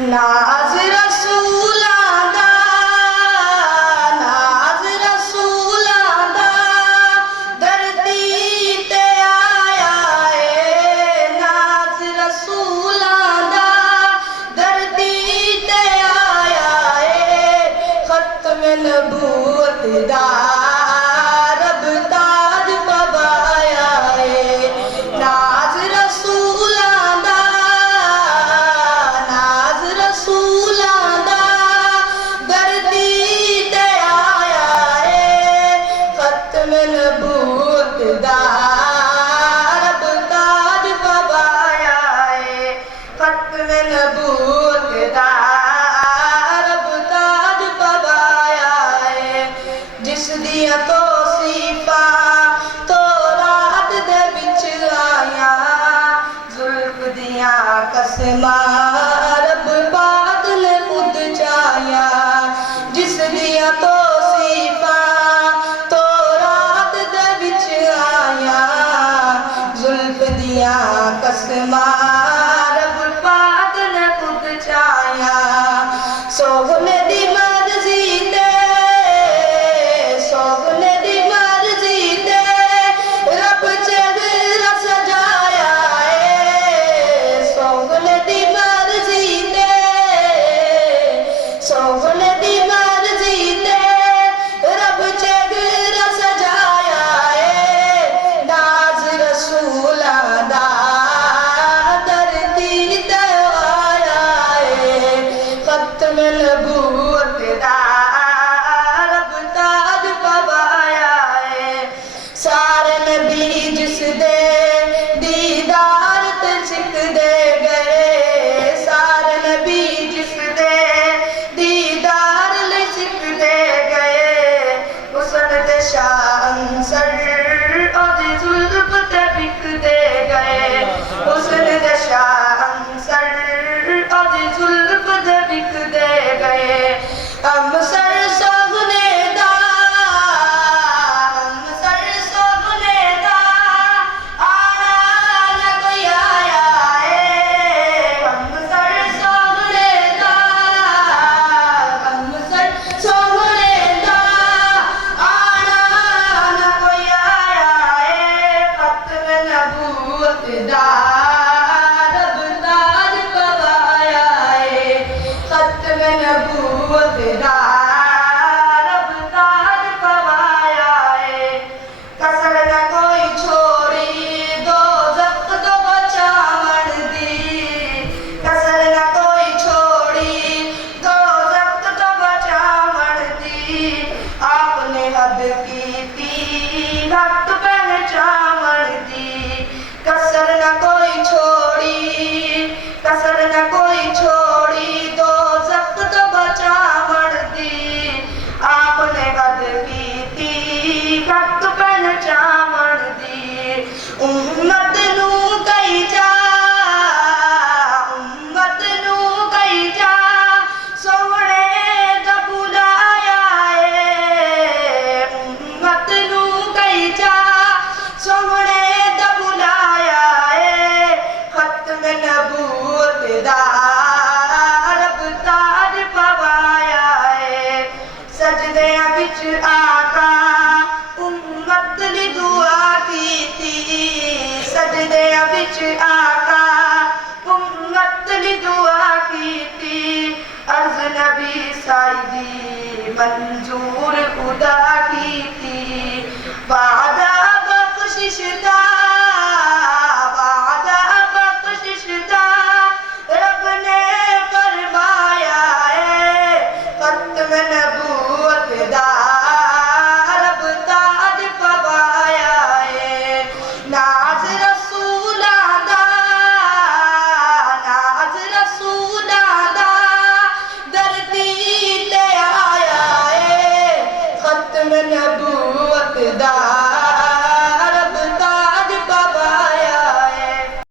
ناز رسولاں دا ناز رسولاں دا دھرتی تے آیا ہے ناز رسولاں دا دھرتی تے آیا ہے ختم نبوت دا رب تاج پوایا ہے ناز رسولاں دا ناز رسولاں دا دھرتی تے آیا ہے ختم نبوت دا رب تاج پوایا ہے ختم نبوت دا رب تاج پوایا ہے جس دیاں توصیفاں تورات دے وچ آیاں زلف دیاں قسماں رب پاک نے خود چاہیا جس دیاں توصیفاں تورات دے وچ آیاں زلف دیاں قسماں رب پاک نے خود چاہیا سونے دی مرضی تے سونے دی مرضی تے رب چہرہ سجایا ہے سونے دی مرضی تے سونے دی مرضی تے رب چہرہ سجایا ہے ناز رسولاں دا دھرتی تے آیا ہے ختم نبوت دا رب تاج پوایا ہے سارے نبی جس دے دیدار تے سکھ دے گئے سارے نبی جس دے دیدار لے سکھ دے گئے حسن تے شان سر اور زلف تے بک دے گئے حسن تے شان سر اور زلف تے بک دے گئے ہم سر سونے دا ہم سر سونے دا آنا نہ کوئی آیا ہے ہم سر سونے دا ہم سر سونے دا آنا نہ کوئی آیا ہے ختم نبوت دا رب تاج پوایا ہے ختم نبوت دا رب تاج پوایا ہے کسر نہ کوئی چھوڑی دوزخ تو بچاون دی کسر نہ کوئی چھوڑی دوزخ تو بچاون دی آپ نے حد کیتی حق پہچاون دی کسر نہ کوئی چھوڑی کسر نہ کوئی چھوڑی دوزخ تو بچاون دی آپ نے حد کیتی حق پہچاون دی امت نو کئی جا امت نو کئی جا سونے دا بلایا ہے امت نو کئی جا سونے دا بلایا ہے ختم نبوت دا رب تاج پوایا ہے سجدیاں وچ آقا امت دی دعا کیتی سجدیاں وچ آقا امت دی دعا کیتی عرض نبی سائیدی من